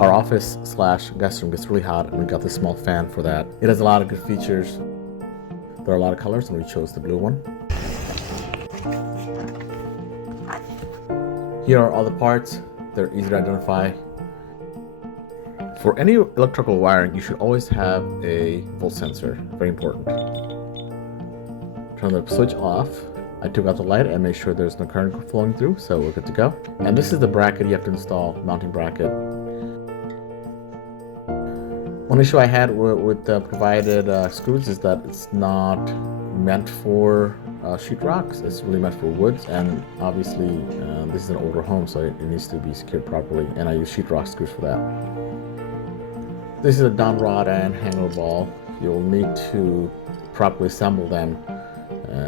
Our office slash guest room gets really hot, and we got this small fan for that. It has a lot of good features. There are a lot of colors, and we chose the blue one. Here are all the parts. They're easy to identify. For any electrical wiring, you should always have a volt sensor. Very important. Turn the switch off. I took out the light and made sure there's no current flowing through, so we're good to go. And this is the bracket you have to install, mounting bracket. One issue I had with the provided screws is that it's not meant for sheetrocks. It's really meant for woods, and obviously this is an older home, so it needs to be secured properly, and I use sheetrock screws for that. This is a down rod and hanger ball. You'll need to properly assemble them.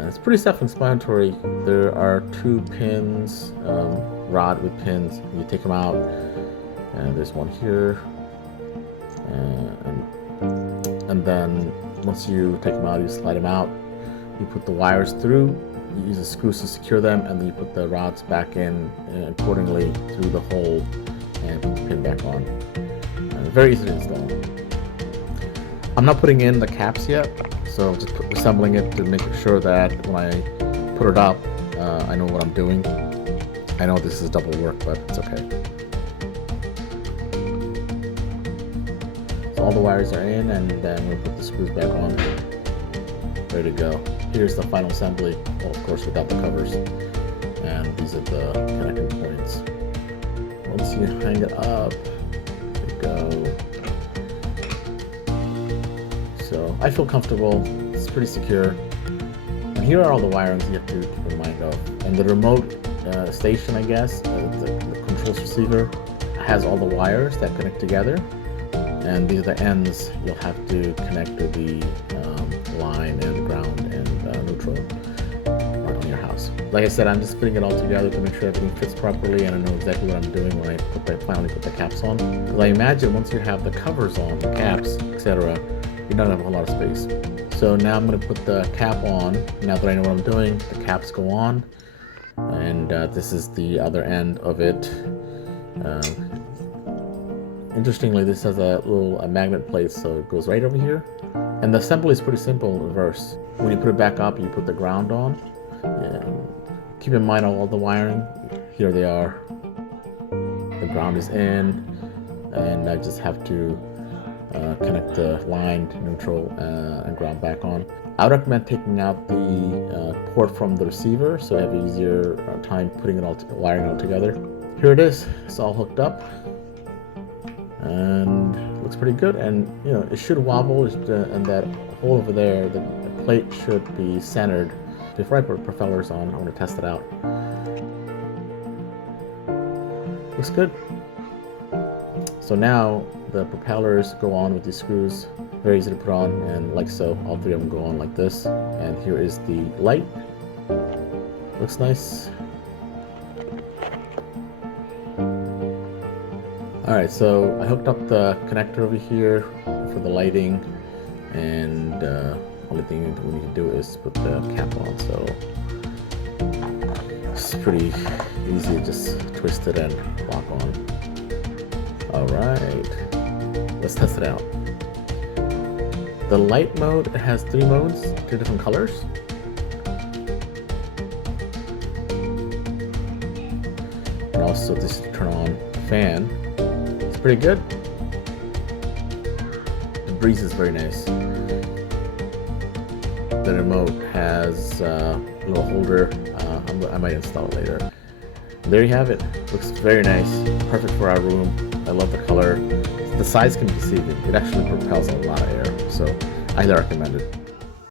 It's pretty self-explanatory. There are 2 pins, rod with pins. You take them out, and there's one here. And then once you take them out, you slide them out. You put the wires through. You use the screws to secure them, and then you put the rods back in accordingly through the hole and put the pin back on. Very easy to install. I'm not putting in the caps yet, so just assembling it to make sure that when I put it up, I know what I'm doing. I know this is double work, but it's okay. So all the wires are in, and then we'll put the screws back on. Ready to go. Here's the final assembly, well, of course without the covers. And these are the connecting points. Once you hang it up, there you go. So I feel comfortable, it's pretty secure. And here are all the wirings you have to keep in mind of. And the remote station, I guess, the controls receiver, has all the wires that connect together. And these are the ends you'll have to connect to the line and ground and neutral on your house. Like I said, I'm just putting it all together to make sure everything fits properly, and I know exactly what I'm doing when I finally put the caps on. Because I imagine once you have the covers on, the caps, etc., you don't have a lot of space. So now I'm going to put the cap on. Now that I know what I'm doing, the caps go on, and this is the other end of it. Interestingly, this has a little magnet plate, so it goes right over here. And the assembly is pretty simple in reverse. When you put it back up, you put the ground on. And keep in mind all the wiring. Here they are. The ground is in, and I just have to connect the line to neutral and ground back on. I would recommend taking out the port from the receiver, so you have an easier time putting it all wiring it all together. Here it is. It's all hooked up. And it looks pretty good, and you know it should wobble, and that hole over there, the plate should be centered. Before I put propellers on, I want to test it out. Looks good. So now the propellers go on with these screws, very easy to put on, and like so, all 3 of them go on like this. And here is the light. Looks nice. Alright, so I hooked up the connector over here for the lighting, and only thing we need to do is put the cap on, so it's pretty easy, just twist it and lock on. Alright, let's test it out. The light mode has 3 modes, 2 different colors. And also this is to turn on the fan. Pretty good. The breeze is very nice. The remote has a little holder. I might install it later. There you have it. Looks very nice. Perfect for our room. I love the color. The size can be deceiving. It actually propels a lot of air, so I highly recommend it.